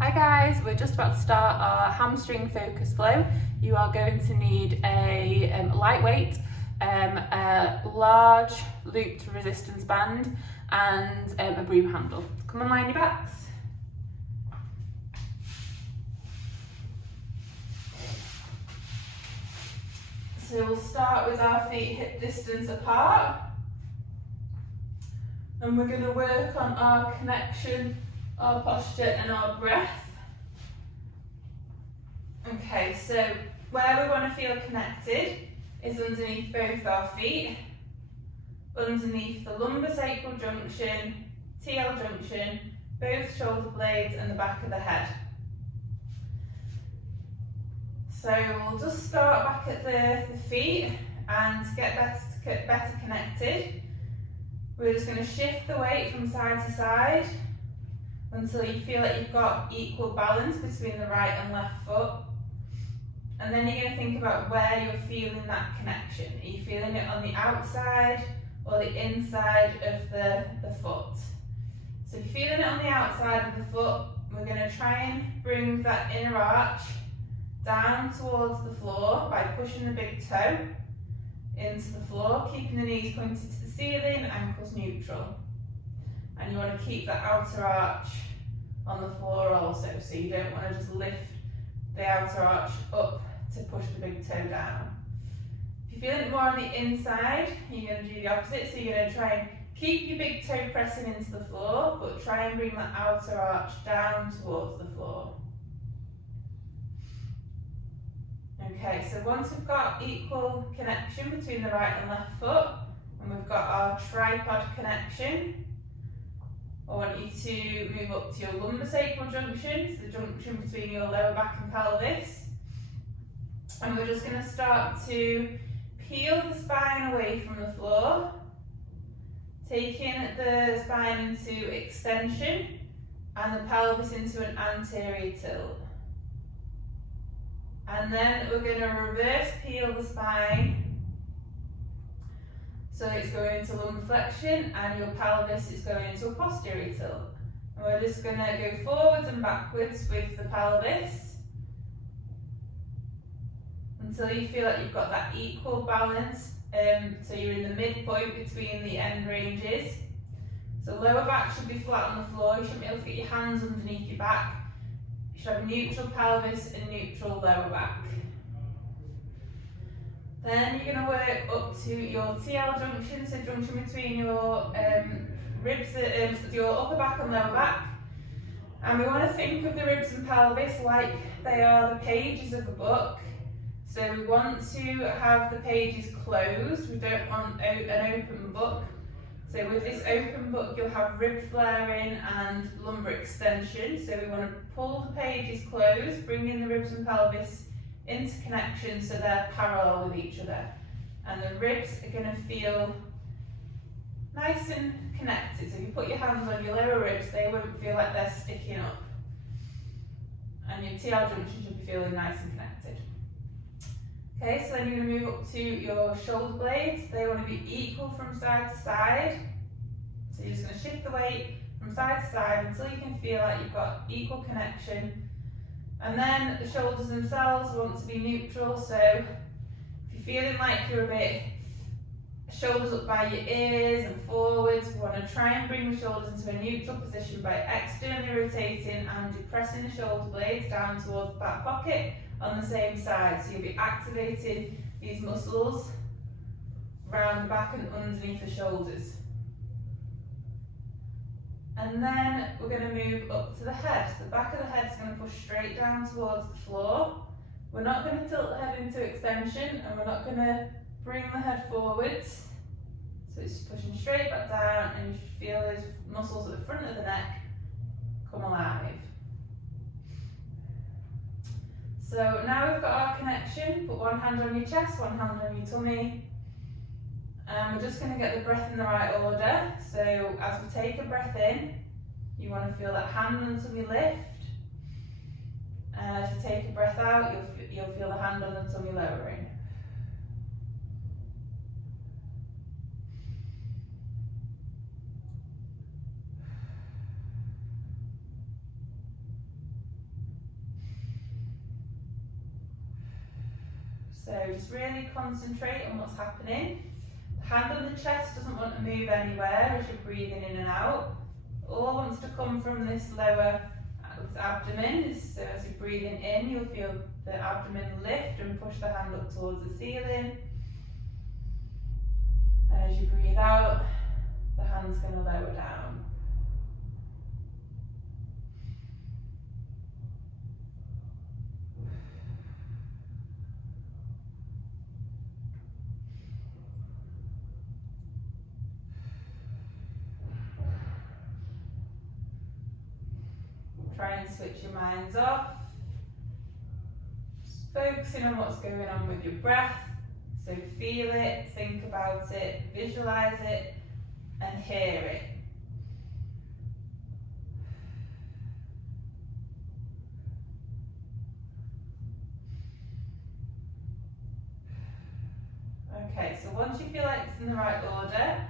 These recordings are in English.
Hi guys, we're just about to start our hamstring focus flow. You are going to need a lightweight, a large looped resistance band and a broom handle. Come and line your backs. So we'll start with our feet hip distance apart, and we're going to work on our connection, our posture and our breath. Okay, so where we want to feel connected is underneath both our feet, underneath the lumbosacral junction, TL junction, both shoulder blades and the back of the head. So we'll just start back at the feet and get better connected. We're just going to shift the weight from side to side until you feel like you've got equal balance between the right and left foot. And then you're going to think about where you're feeling that connection. Are you feeling it on the outside or the inside of the foot? So if you're feeling it on the outside of the foot, we're going to try and bring that inner arch down towards the floor by pushing the big toe into the floor, keeping the knees pointed to the ceiling, ankles neutral. And you want to keep that outer arch on the floor also, so you don't want to just lift the outer arch up to push the big toe down. If you're feeling it more on the inside, you're going to do the opposite, so you're going to try and keep your big toe pressing into the floor, but try and bring that outer arch down towards the floor. Okay, so once we've got equal connection between the right and left foot, and we've got our tripod connection, I want you to move up to your lumbosacral junction, so the junction between your lower back and pelvis. And we're just going to start to peel the spine away from the floor, taking the spine into extension and the pelvis into an anterior tilt. And then we're going to reverse peel the spine, so it's going into lumbar flexion and your pelvis is going into a posterior tilt. And we're just going to go forwards and backwards with the pelvis until you feel like you've got that equal balance, so you're in the midpoint between the end ranges. So lower back should be flat on the floor, you shouldn't be able to get your hands underneath your back. You should have neutral pelvis and neutral lower back. Then you're going to work up to your TL junction, so junction between your ribs, your upper back and lower back. And we want to think of the ribs and pelvis like they are the pages of a book. So we want to have the pages closed, we don't want an open book. So with this open book you'll have rib flaring and lumbar extension. So we want to pull the pages closed, bring in the ribs and pelvis into connection so they're parallel with each other. And the ribs are going to feel nice and connected. So if you put your hands on your lower ribs, they won't feel like they're sticking up. And your TL junction should be feeling nice and connected. Okay, so then you're going to move up to your shoulder blades. They want to be equal from side to side. So you're just going to shift the weight from side to side until you can feel like you've got equal connection. And then the shoulders themselves want to be neutral. So if you're feeling like you're a bit shoulders up by your ears and forwards, we want to try and bring the shoulders into a neutral position by externally rotating and depressing the shoulder blades down towards the back pocket on the same side. So you'll be activating these muscles around the back and underneath the shoulders. And then we're going to move up to the head. So the back of the head is going to push straight down towards the floor. We're not going to tilt the head into extension and we're not going to bring the head forwards. So it's pushing straight back down and you should feel those muscles at the front of the neck come alive. So now we've got our connection, put one hand on your chest, one hand on your tummy. And we're just going to get the breath in the right order. So as we take a breath in, you want to feel that hand on the tummy lift. And as you take a breath out, you'll feel the hand on the tummy lowering. So just really concentrate on what's happening. The hand on the chest doesn't want to move anywhere as you're breathing in and out. All wants to come from this lower abdomen. So as you're breathing in, you'll feel the abdomen lift and push the hand up towards the ceiling. And as you breathe out, the hand's going to lower down. Try and switch your minds off. Just focusing on what's going on with your breath. So feel it, think about it, visualize it, and hear it. Okay, so once you feel like it's in the right order,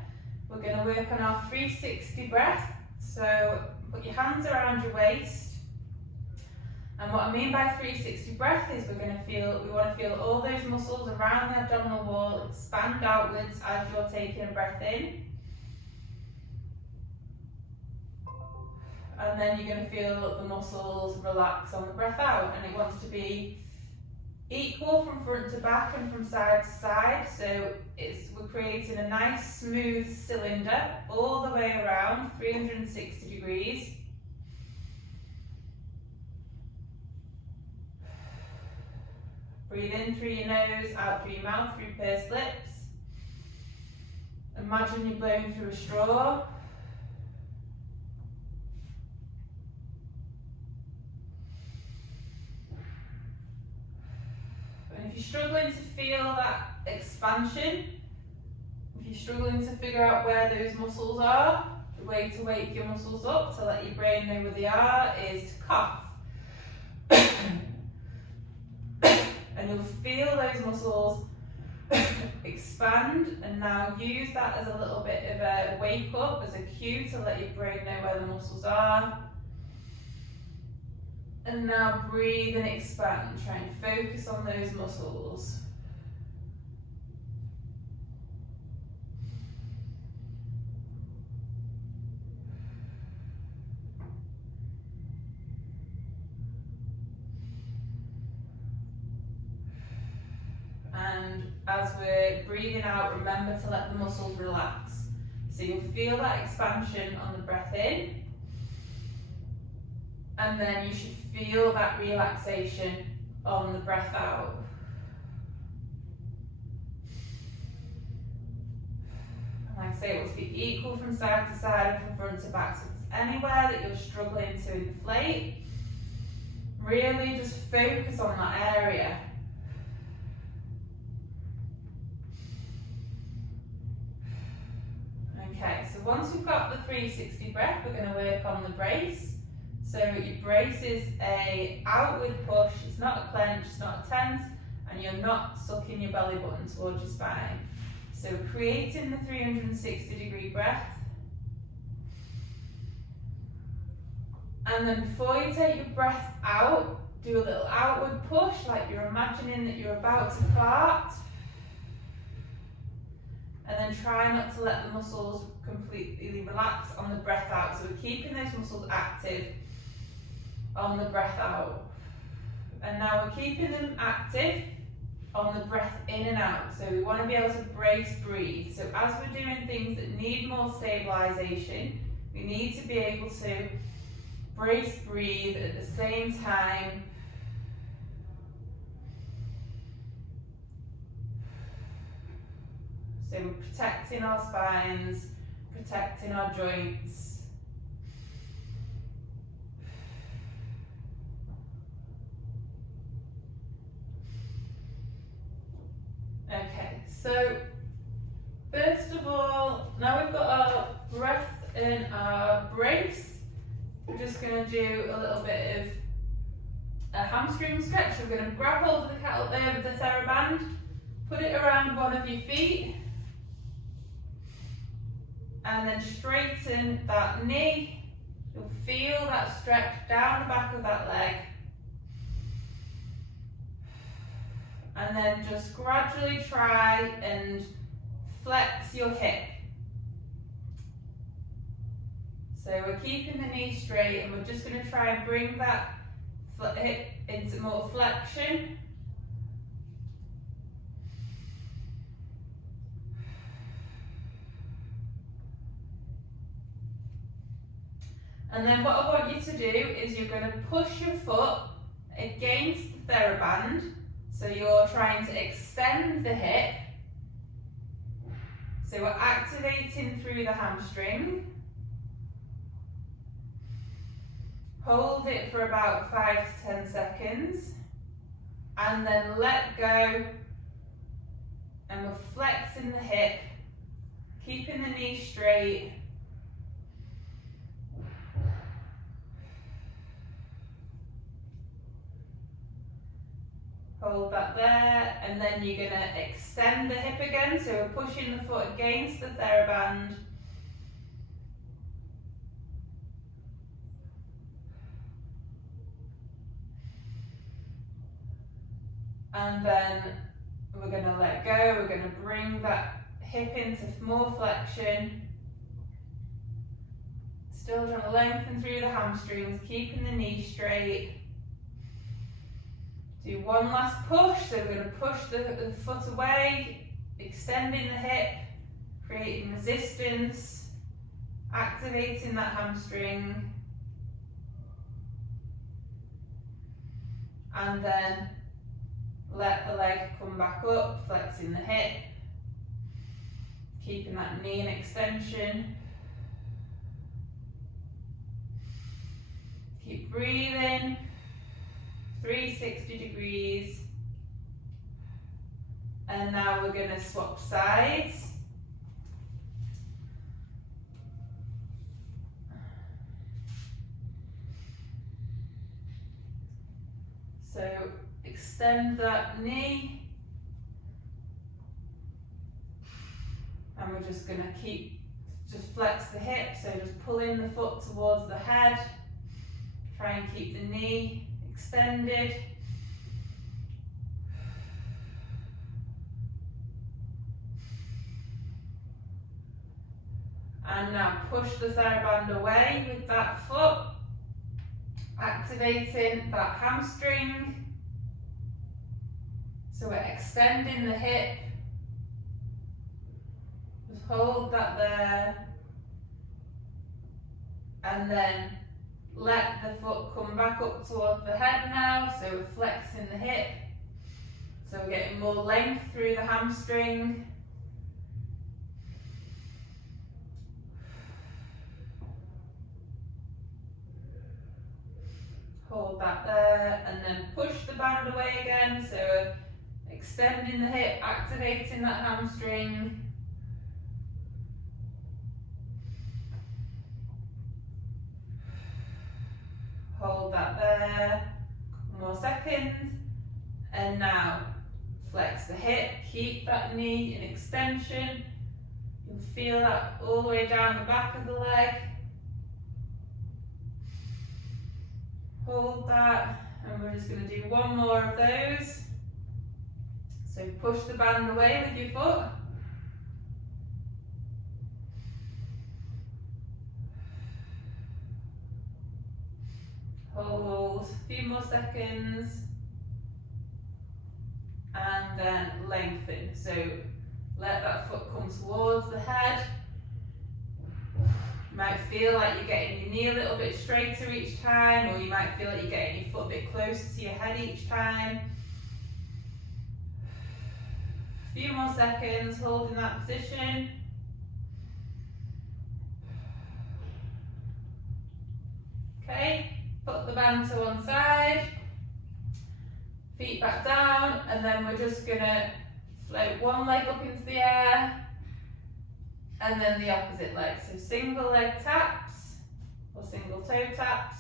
we're going to work on our 360 breath. So put your hands around your waist. And what I mean by 360 breath is we want to feel all those muscles around the abdominal wall expand outwards as you're taking a breath in. And then you're going to feel the muscles relax on the breath out. And it wants to be equal from front to back and from side to side. So we're creating a nice smooth cylinder all the way around, 360 degrees. Breathe in through your nose, out through your mouth, through pursed lips. Imagine you're blowing through a straw. And if you're struggling to feel that expansion, if you're struggling to figure out where those muscles are, the way to wake your muscles up, to let your brain know where they are, is to cough. And you'll feel those muscles expand, and now use that as a little bit of a wake up, as a cue to let your brain know where the muscles are. And now breathe and expand, try and focus on those muscles. And as we're breathing out, remember to let the muscles relax. So you'll feel that expansion on the breath in, and then you should feel that relaxation on the breath out. And like I say, it will be equal from side to side and from front to back. So if there's anywhere that you're struggling to inflate, really just focus on that area. Okay, so once we've got the 360 breath, we're going to work on the brace. So your brace is a outward push, it's not a clench, it's not a tense, and you're not sucking your belly button towards your spine. So creating the 360 degree breath. And then before you take your breath out, do a little outward push, like you're imagining that you're about to fart. And then try not to let the muscles completely relax on the breath out. So we're keeping those muscles active on the breath out. And now we're keeping them active on the breath in and out. So we want to be able to brace breathe. So as we're doing things that need more stabilization, we need to be able to brace breathe at the same time. So we're protecting our spines, protecting our joints. Okay, so first of all, now we've got our breath and our brace, we're just going to do a little bit of a hamstring stretch. We're going to grab hold of the TheraBand, put it around one of your feet, and then straighten that knee. You'll feel that stretch down the back of that leg. and then just gradually try and flex your hip. So we're keeping the knee straight and we're just going to try and bring that hip into more flexion. And then what I want you to do is you're going to push your foot against the TheraBand. So you're trying to extend the hip. So we're activating through the hamstring. Hold it for about 5 to 10 seconds. And then let go. And we're flexing the hip, keeping the knee straight. Hold that there, and then you're going to extend the hip again, so we're pushing the foot against the TheraBand. And then we're going to let go, we're going to bring that hip into more flexion. Still trying to lengthen through the hamstrings, keeping the knee straight. Do one last push, so we're going to push the foot away, extending the hip, creating resistance, activating that hamstring, and then let the leg come back up, flexing the hip, keeping that knee in extension. Keep breathing. 360 degrees, and now we're going to swap sides. So extend that knee, and we're just going to just flex the hip, so just pulling the foot towards the head, try and keep the knee extended. And now push the TheraBand away with that foot, activating that hamstring. So we're extending the hip. Just hold that there. And then let the foot come back up towards the head now, so we're flexing the hip. So we're getting more length through the hamstring. Hold that there, and then push the band away again, so we're extending the hip, activating that hamstring. Hold that there, more seconds, and now flex the hip, keep that knee in extension. You'll feel that all the way down the back of the leg. Hold that, and we're just going to do one more of those. So push the band away with your foot. Hold a few more seconds, and then lengthen. So let that foot come towards the head. You might feel like you're getting your knee a little bit straighter each time, or you might feel like you're getting your foot a bit closer to your head each time. A few more seconds, holding that position. Okay. Put the band to one side, feet back down, and then we're just going to float one leg up into the air, and then the opposite leg. So single leg taps, or single toe taps.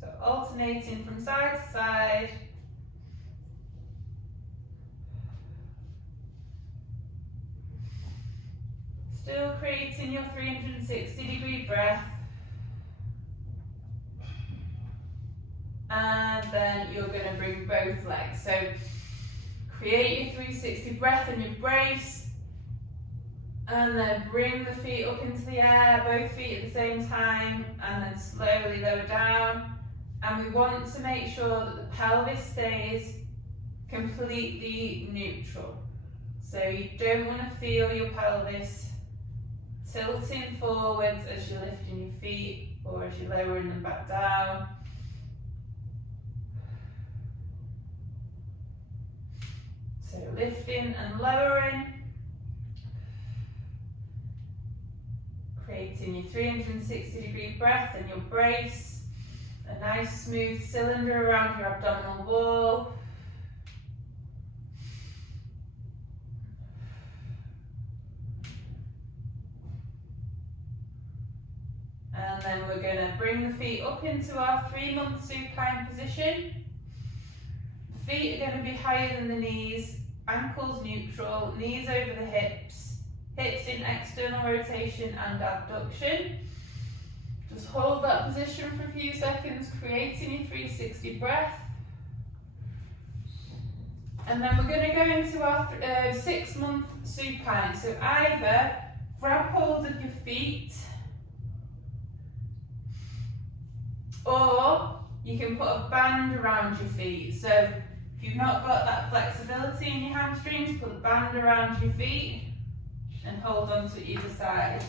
So alternating from side to side. Still creating your 360-degree breath. And then you're going to bring both legs. So create your 360 breath and your brace. And then bring the feet up into the air, both feet at the same time, and then slowly lower down. And we want to make sure that the pelvis stays completely neutral. So you don't want to feel your pelvis tilting forwards as you're lifting your feet or as you're lowering them back down. So lifting and lowering. Creating your 360-degree breath and your brace. A nice smooth cylinder around your abdominal wall. And then we're going to bring the feet up into our 3-month supine position. The feet are going to be higher than the knees, ankles neutral, knees over the hips, hips in external rotation and abduction. Just hold that position for a few seconds, creating your 360 breath. And then we're going to go into our 6-month supine. So either grab hold of your feet, or you can put a band around your feet. So if you've not got that flexibility in your hamstrings, put a band around your feet and hold on to either side.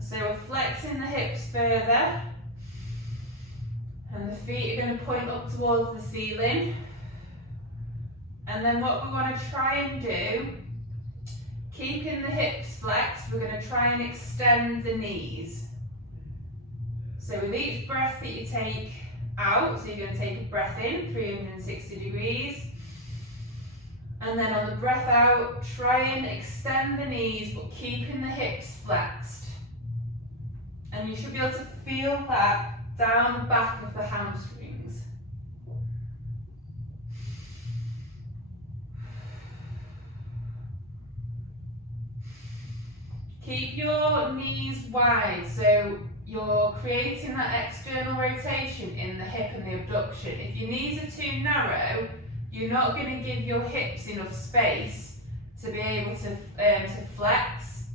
So we're flexing the hips further, and the feet are going to point up towards the ceiling. And then what we want to try and do, keeping the hips flexed, we're going to try and extend the knees. So with each breath that you take out, so you're going to take a breath in, 360 degrees. And then on the breath out, try and extend the knees, but keeping the hips flexed. And you should be able to feel that down the back of the hamstrings. Keep your knees wide, so you're creating that external rotation in the hip and the abduction. If your knees are too narrow, you're not going to give your hips enough space to be able to flex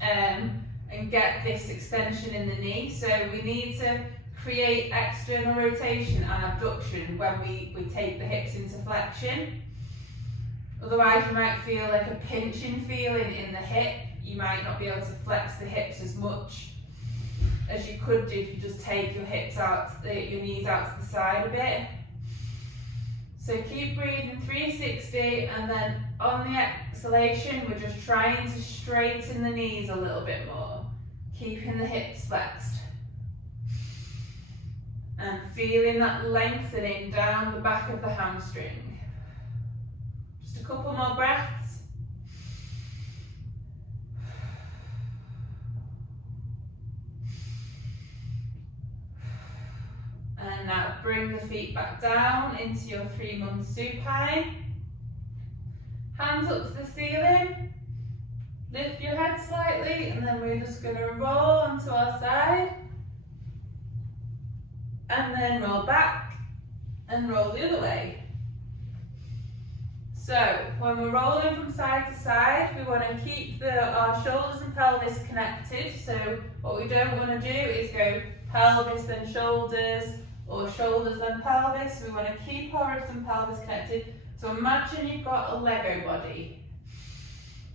and get this extension in the knee. So we need to create external rotation and abduction when we take the hips into flexion. Otherwise you might feel like a pinching feeling in the hip. You might not be able to flex the hips as much as you could do if you just take your hips out, your knees out to the side a bit. So keep breathing 360, and then on the exhalation we're just trying to straighten the knees a little bit more, keeping the hips flexed and feeling that lengthening down the back of the hamstring. Just a couple more breaths. And now bring the feet back down into your 3-month supine. Hands up to the ceiling. Lift your head slightly, and then we're just going to roll onto our side. And then roll back and roll the other way. So when we're rolling from side to side, we want to keep our shoulders and pelvis connected. So what we don't want to do is go pelvis then shoulders, or shoulders then pelvis. We want to keep our ribs and pelvis connected. So imagine you've got a Lego body.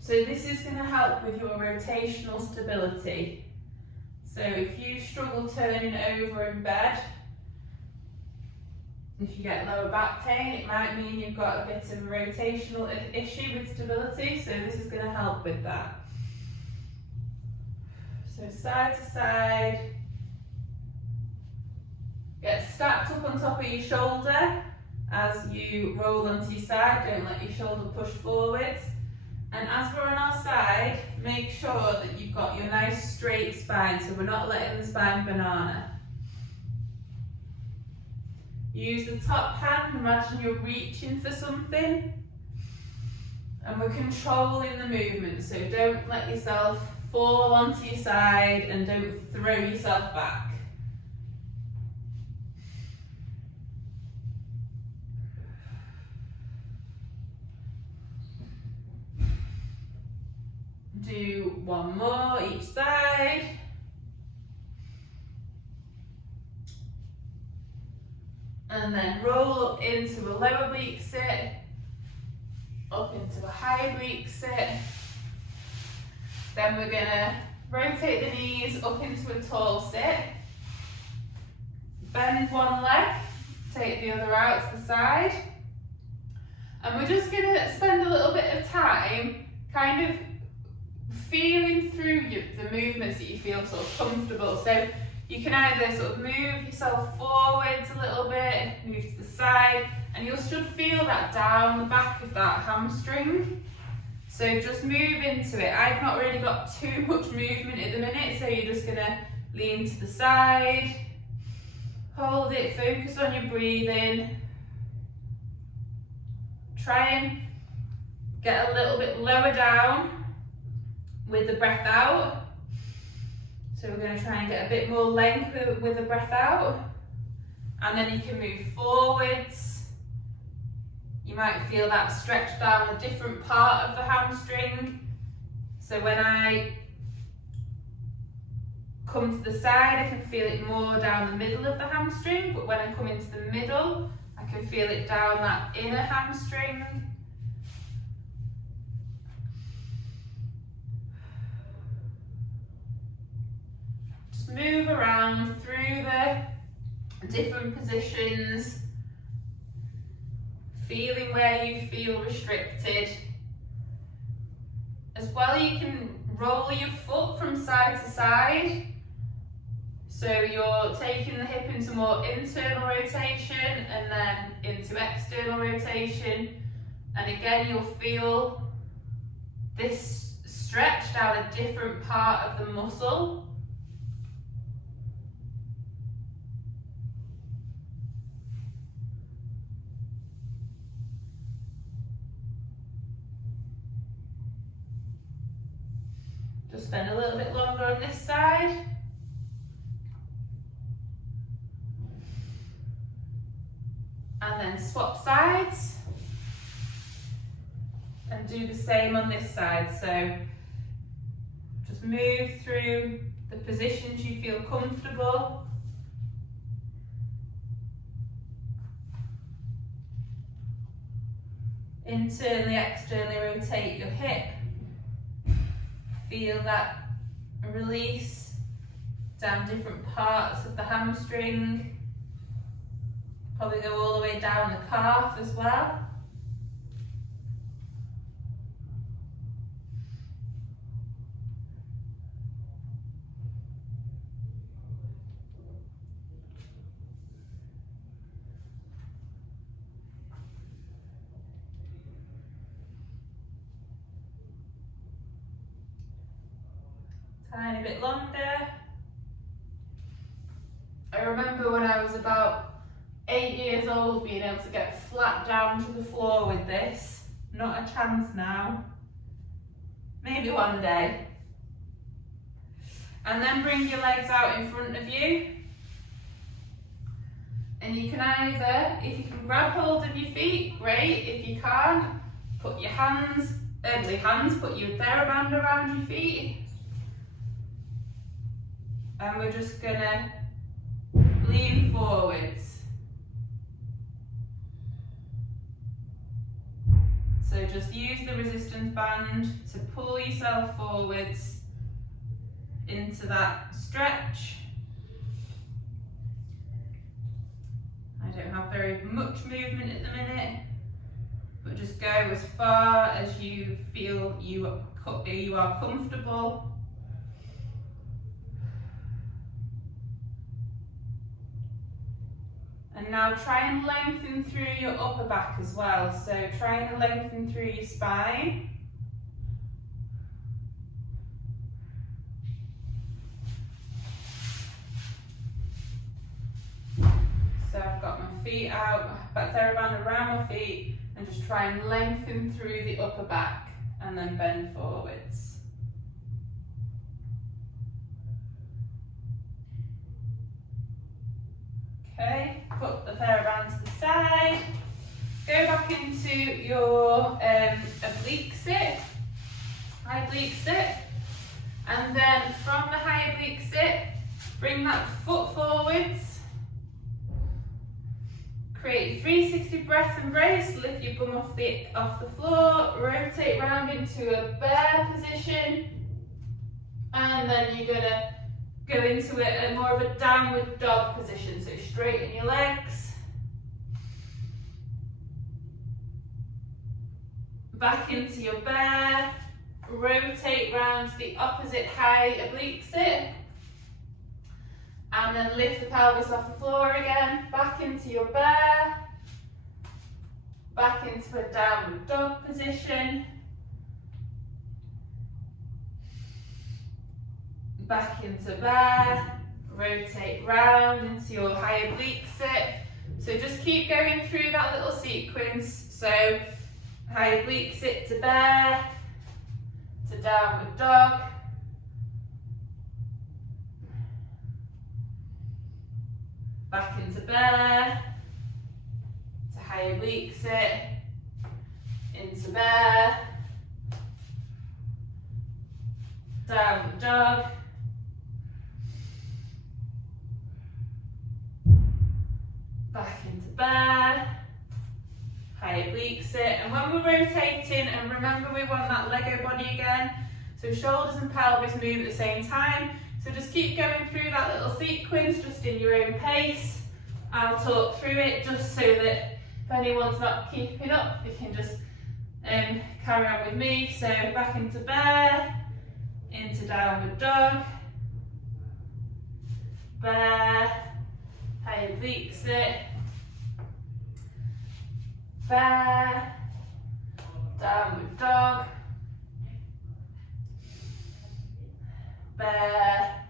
So this is going to help with your rotational stability. So if you struggle turning over in bed, if you get lower back pain, it might mean you've got a bit of a rotational issue with stability. So this is going to help with that. So side to side. Get stacked up on top of your shoulder as you roll onto your side. Don't let your shoulder push forwards. And as we're on our side, make sure that you've got your nice straight spine, so we're not letting the spine banana. Use the top hand, imagine you're reaching for something. And we're controlling the movement, so don't let yourself fall onto your side and don't throw yourself back. Do one more each side. And then roll up into a lower oblique sit, up into a high oblique sit. Then we're gonna rotate the knees up into a tall sit. Bend one leg, take the other out to the side. And we're just gonna spend a little bit of time kind of feeling through the movements that you feel sort of comfortable. So you can either sort of move yourself forwards a little bit, move to the side, and you should feel that down the back of that hamstring. So just move into it. I've not really got too much movement at the minute, so you're just gonna lean to the side, hold it, focus on your breathing. Try and get a little bit lower down with the breath out. So we're going to try and get a bit more length with the breath out. And then you can move forwards. You might feel that stretch down a different part of the hamstring. So when I come to the side, I can feel it more down the middle of the hamstring. But when I come into the middle, I can feel it down that inner hamstring. Move around through the different positions, feeling where you feel restricted. As well, you can roll your foot from side to side. So you're taking the hip into more internal rotation and then into external rotation. And again, you'll feel this stretch down a different part of the muscle. Just spend a little bit longer on this side. And then swap sides. And do the same on this side. So just move through the positions you feel comfortable. Internally, externally rotate your hip. Feel that release down different parts of the hamstring. Probably go all the way down the calf as well. Tiny bit longer. I remember when I was about 8 years old being able to get flat down to the floor with this. Not a chance now. Maybe one day. And then bring your legs out in front of you. And you can either, if you can grab hold of your feet, great. If you can't, put your hands, put your TheraBand around your feet. And we're just gonna lean forwards. So just use the resistance band to pull yourself forwards into that stretch. I don't have very much movement at the minute, but just go as far as you feel you are comfortable. And now try and lengthen through your upper back as well. So try and lengthen through your spine. So I've got my feet out, my TheraBand around my feet, and just try and lengthen through the upper back and then bend forwards. Okay, put the TheraBand to the side. Go back into your oblique sit, high oblique sit, and then from the high oblique sit, bring that foot forwards. Create 360 breath embrace, lift your bum off the floor, rotate round into a bear position, and then you're gonna go into a more of a downward dog position, so straighten your legs. Back into your bear, rotate round to the opposite high oblique sit, and then lift the pelvis off the floor again, back into your bear, back into a downward dog position, back into bear, rotate round into your high oblique sit. So just keep going through that little sequence. So high oblique sit to bear, to downward dog, back into bear, to high oblique sit, into bear, downward dog, back into bear, high oblique sit. And when we're rotating, and remember we want that Lego body again, so shoulders and pelvis move at the same time. So just keep going through that little sequence, just in your own pace. I'll talk through it just so that if anyone's not keeping up, you can just carry on with me. So back into bear, into downward dog, bear, high oblique sit, bear, downward dog, bear,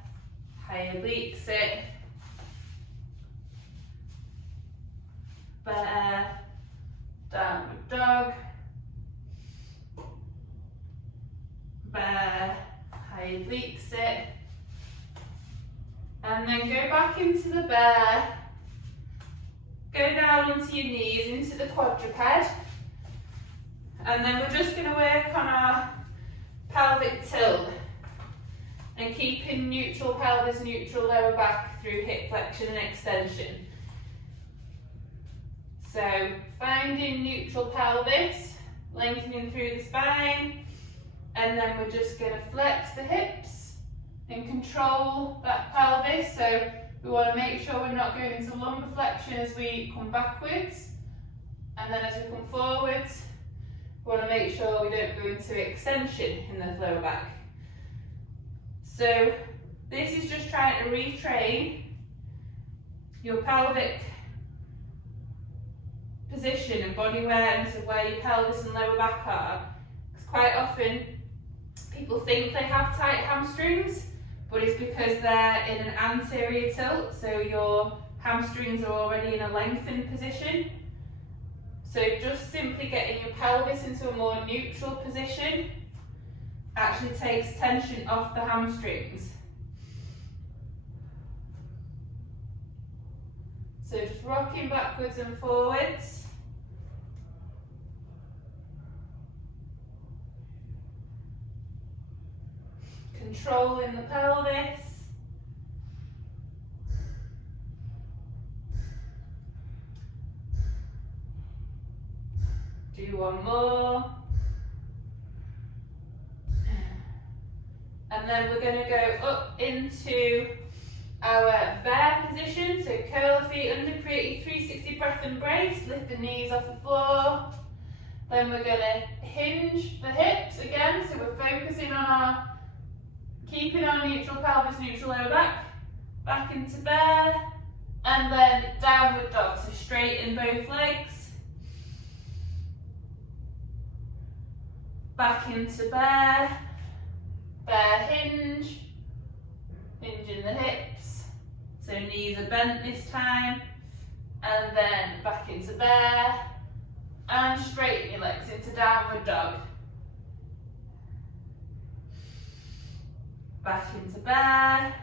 high oblique sit, bear, downward dog, bear, high oblique sit, and then go back into the bear, go down into your knees, into the quadruped, and then we're just going to work on our pelvic tilt and keeping neutral pelvis, neutral lower back through hip flexion and extension. So finding neutral pelvis, lengthening through the spine, and then we're just going to flex the hips and control that pelvis. So we want to make sure we're not going into lumbar flexion as we come backwards, and then as we come forwards, we want to make sure we don't go into extension in the lower back. So this is just trying to retrain your pelvic position and body awareness of where your pelvis and lower back are. Because quite often people think they have tight hamstrings, but it's because they're in an anterior tilt, so your hamstrings are already in a lengthened position. So just simply getting your pelvis into a more neutral position actually takes tension off the hamstrings. So just rocking backwards and forwards. Controlling the pelvis. Do one more. And then we're going to go up into our bear position. So curl the feet under, create a 360 breath embrace, lift the knees off the floor. Then we're going to hinge the hips again. So we're focusing on keeping our neutral pelvis, neutral lower back. Back into bear. And then downward dog. So straighten both legs. Back into bear. Bear hinge, hinging the hips, so knees are bent this time, then back into bear, and straighten your legs into downward dog. Back into bear,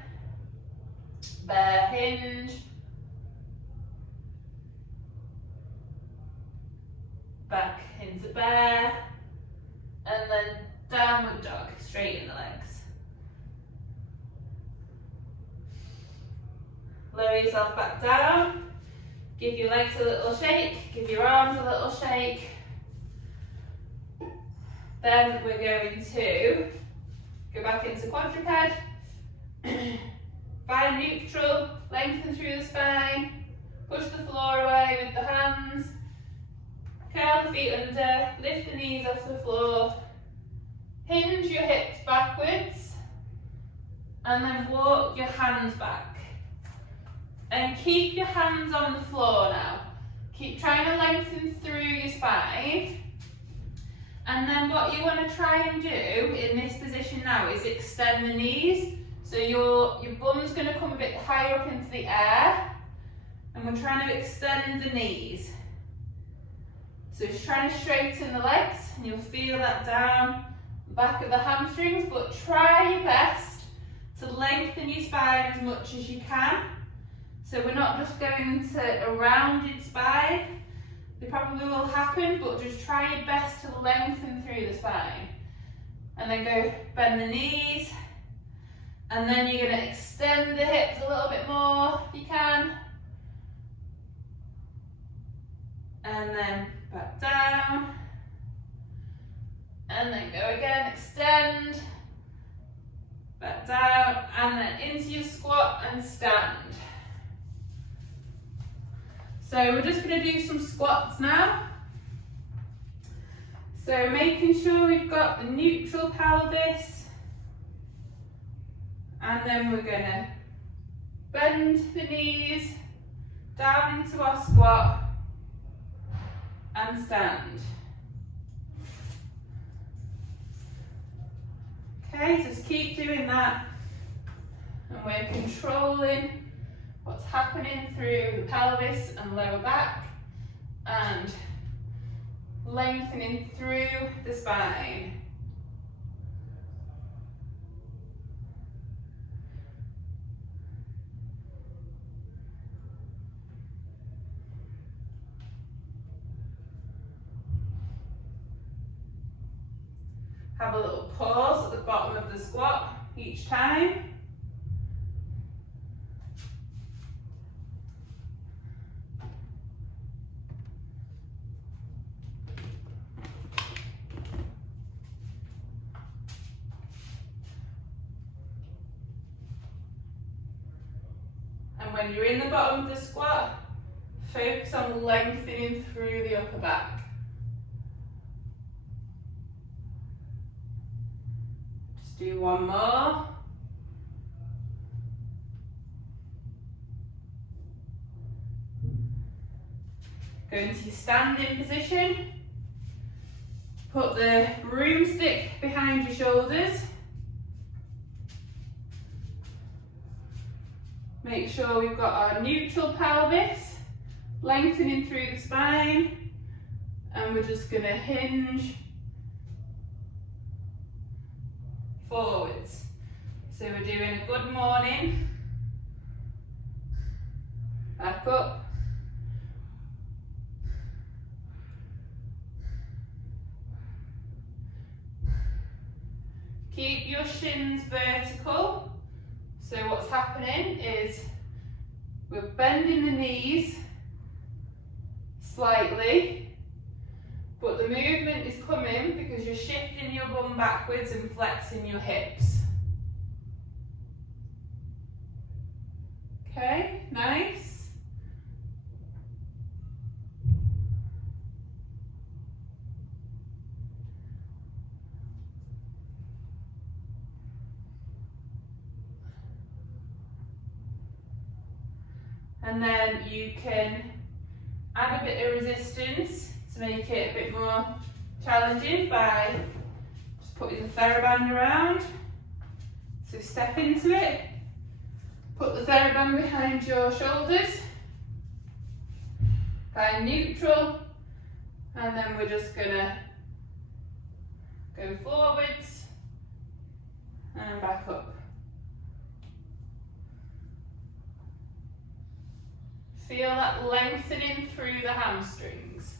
bear hinge, back into bear, and then downward dog, straighten the legs. Lower yourself back down, give your legs a little shake, give your arms a little shake. Then we're going to go back into quadruped, find neutral, lengthen through the spine, push the floor away with the hands, curl the feet under, lift the knees off the floor, hinge your hips backwards, and then walk your hands back. And keep your hands on the floor now. Keep trying to lengthen through your spine. And then what you want to try and do in this position now is extend the knees. So your bum's going to come a bit higher up into the air. And we're trying to extend the knees. So just trying to straighten the legs, and you'll feel that down the back of the hamstrings, but try your best to lengthen your spine as much as you can. So we're not just going to a rounded spine. They probably will happen, but just try your best to lengthen through the spine. And then go bend the knees. And then you're going to extend the hips a little bit more if you can. And then back down. And then go again, extend. Back down. And then into your squat and stand. So we're just going to do some squats now. So making sure we've got the neutral pelvis, and then we're going to bend the knees down into our squat and stand. Okay, just keep doing that, and we're controlling what's happening through the pelvis and lower back, and lengthening through the spine. Have a little pause at the bottom of the squat each time. When you're in the bottom of the squat, focus on lengthening through the upper back. Just do one more. Go into your standing position. Put the broomstick behind your shoulders. Make sure we've got our neutral pelvis, lengthening through the spine, and we're just going to hinge forwards. So we're doing a good morning, back up, keep your shins vertical. So what's happening is we're bending the knees slightly, but the movement is coming because you're shifting your bum backwards and flexing your hips. Okay, nice. And then you can add a bit of resistance to make it a bit more challenging by just putting the TheraBand around. So step into it, put the TheraBand behind your shoulders, Find neutral, and then we're just gonna go forwards and back up. Feel that lengthening through the hamstrings.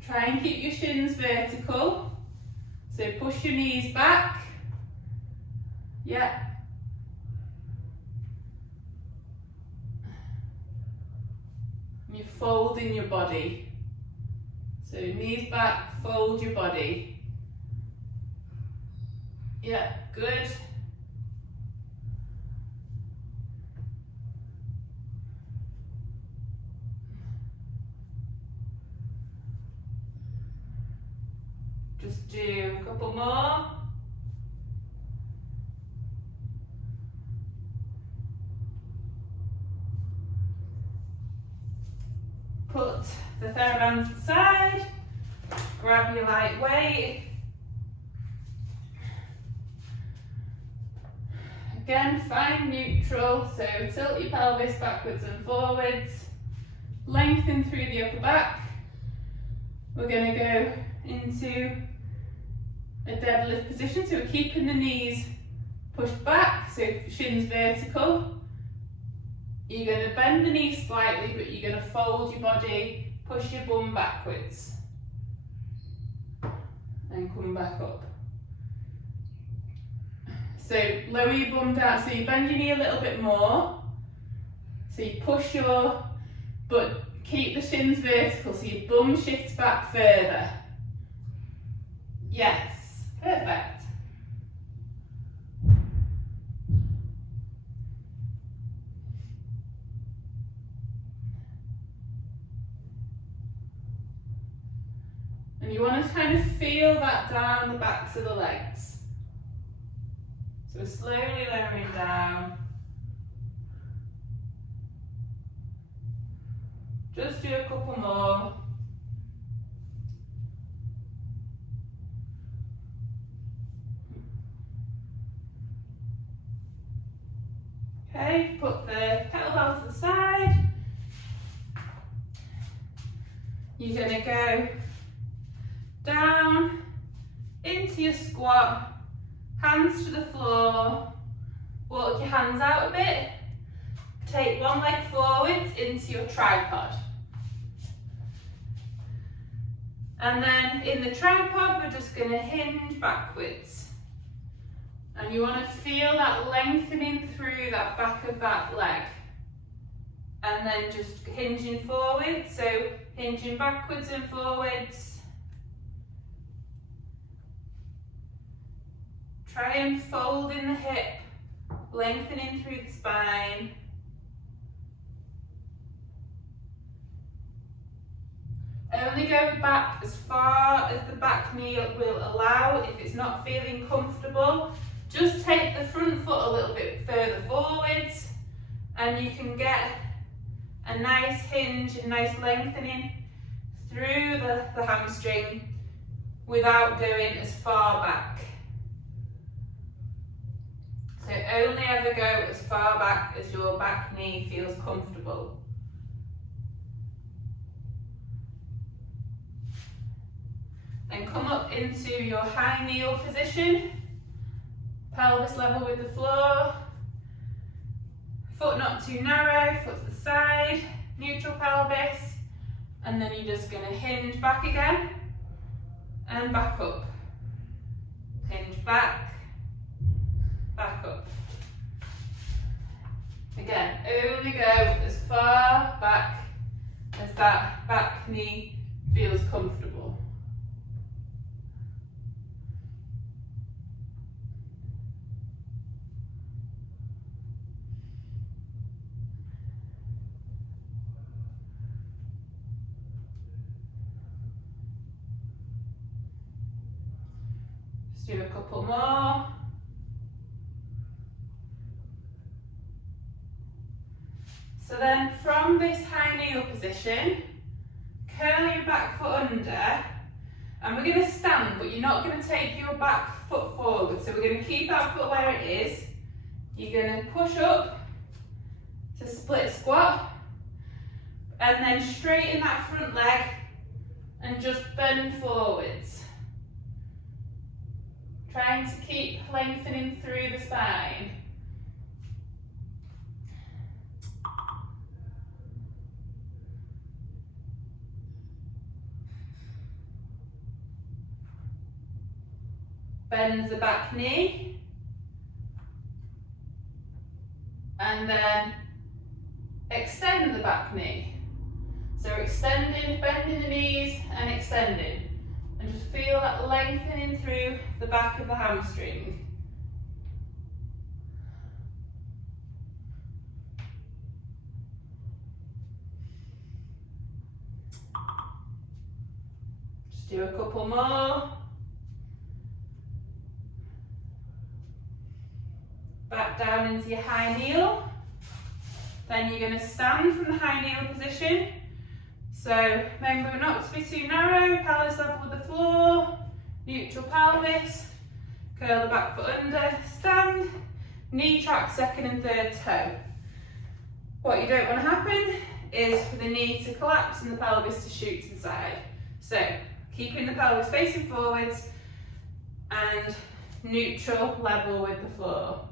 Try and keep your shins vertical. So push your knees back. Yeah. You're folding your body. So knees back, fold your body. Yeah, good. Just do a couple more. Put the TheraBand to the side, grab your light weight. Again, find neutral, so tilt your pelvis backwards and forwards, lengthen through the upper back. We're going to go into a deadlift position, so we're keeping the knees pushed back, so shins vertical. You're going to bend the knees slightly, but you're going to fold your body, push your bum backwards, and come back up. So lower your bum down, so you bend your knee a little bit more, so you push but keep the shins vertical, so your bum shifts back further. Yes, perfect. And you want to kind of feel that down the backs of the legs. So we're slowly lowering down. Just do a couple more. Okay, put the kettlebell to the side. You're going to go down into your squat, hands to the floor, walk your hands out a bit, take one leg forwards into your tripod. And then in the tripod, we're just going to hinge backwards. And you want to feel that lengthening through that back of that leg. And then just hinging forwards, so hinging backwards and forwards. Try and fold in the hip, lengthening through the spine. Only go back as far as the back knee will allow. If it's not feeling comfortable, just take the front foot a little bit further forwards and you can get a nice hinge and nice lengthening through the hamstring without going as far back. So only ever go as far back as your back knee feels comfortable. Then come up into your high kneel position, pelvis level with the floor, foot not too narrow, foot to the side, neutral pelvis, and then you're just going to hinge back again and back up. Hinge back, back up. Again, only go as far back as that back knee feels comfortable. Just do a couple more. So then from this high kneel position, curl your back foot under, and we're going to stand, but you're not going to take your back foot forward. So we're going to keep that foot where it is. You're going to push up to split squat, And then straighten that front leg and just bend forwards. Trying to keep lengthening through the spine. Bend the back knee. And then extend the back knee. So extending, bending the knees and extending. And just feel that lengthening through the back of the hamstring. Just do a couple more. Back down into your high kneel. Then you're going to stand from the high kneel position. So remember not to be too narrow, pelvis level with the floor, neutral pelvis, curl the back foot under, stand, knee track second and third toe. What you don't want to happen is for the knee to collapse and the pelvis to shoot to the side. So keeping the pelvis facing forwards and neutral level with the floor.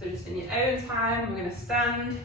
So just in your own time, we're going to stand.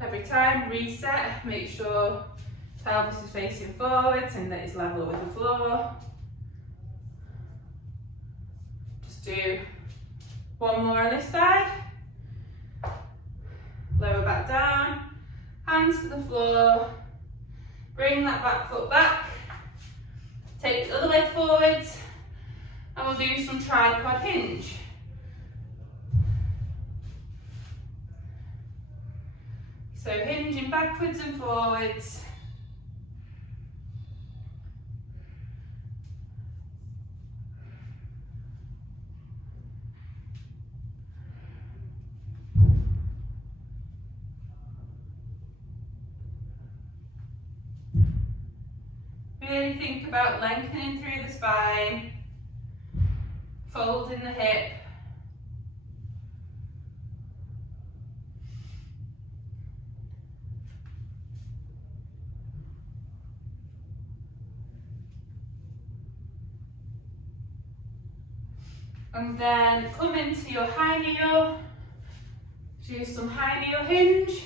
Every time, reset, make sure pelvis is facing forwards and that it's level with the floor. Just do one more on this side. Lower back down, hands to the floor, bring that back foot back, take the other leg forwards, and we'll do some tripod hinge. So hinging backwards and forwards. Really think about lengthening through the spine, folding the hip. And then come into your high kneel, do some high kneel hinge.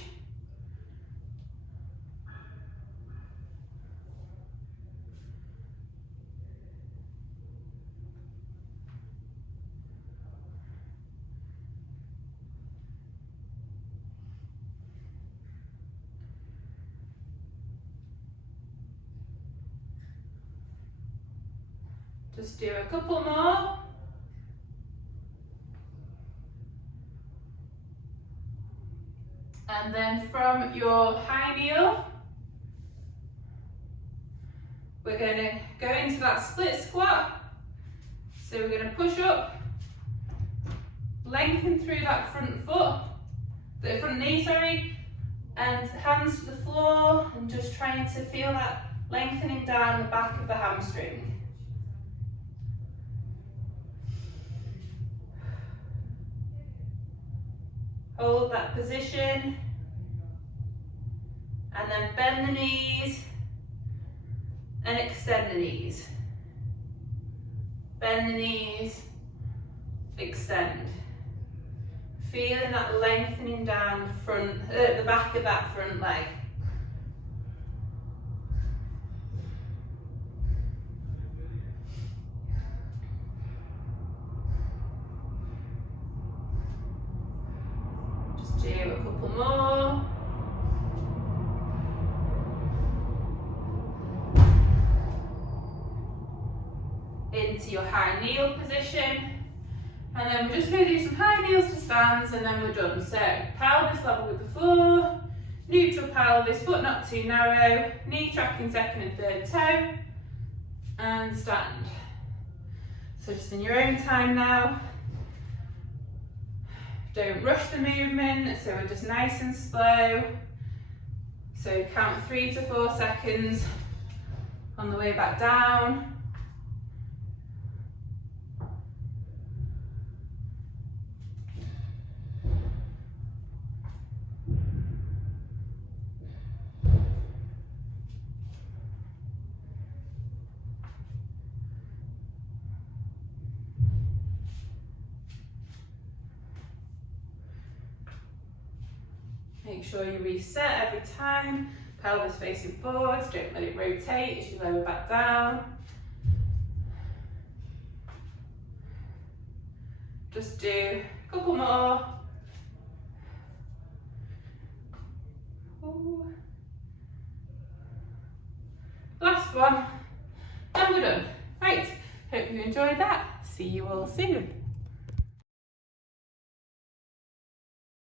Just do a couple more. And then from your high kneel, we're going to go into that split squat. So we're going to push up, lengthen through that front foot, the front knee, sorry, and hands to the floor, and just trying to feel that lengthening down the back of the hamstring. Hold that position, and then bend the knees and extend the knees. Bend the knees, extend. Feeling that lengthening down the front, the back of that front leg. Do a couple more. Into your high kneel position. And then we're just going to do some high kneels to stands and then we're done. So pelvis level with the floor, neutral pelvis, foot not too narrow, knee tracking second and third toe, and stand. So just in your own time now. Don't rush the movement, so we're just nice and slow. So count 3 to 4 seconds on the way back down. Make sure you reset every time, pelvis facing forwards, don't let it rotate as you lower back down. Just do a couple more. Ooh. Last one, and we're done. Right, hope you enjoyed that. See you all soon.